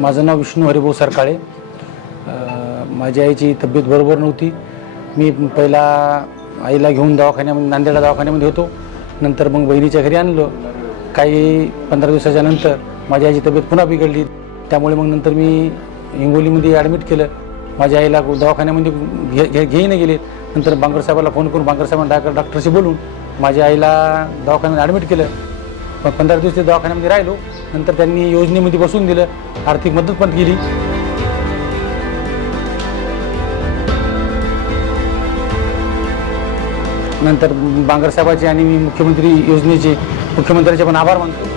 माझं नाव विष्णू हरिभाऊ सरकाळे। माझ्या आईची तब्येत बरोबर नव्हती। मी पहिला आईला घेऊन दवाखान्यामध्ये नांदेड दवाखान्यामध्ये होतो। नंतर मग बहिणीच्या घरी आणलं। काही 15 दिवसाच्या नंतर माझ्या आईची तब्येत पुन्हा बिघडली। त्यामुळे मग नंतर मी हिंगोलीमध्ये ॲडमिट केलं। माझ्या आईला दवाखान्यामध्ये घेईन गेले। नंतर बांगर साहेबाला फोन करून बांगर साहेबांना डॉक्टरशी बोलून माझ्या आईला दवाखान्यात ॲडमिट केलं। 15 दिवस ते दवाखान्यामध्ये राहिलो। नंतर त्यांनी योजनेमध्ये बसवून दिलं, आर्थिक मदत पण केली। नंतर बांगर साहेबांचे आणि मी मुख्यमंत्री योजनेचे मुख्यमंत्र्यांचे पण आभार मानतो।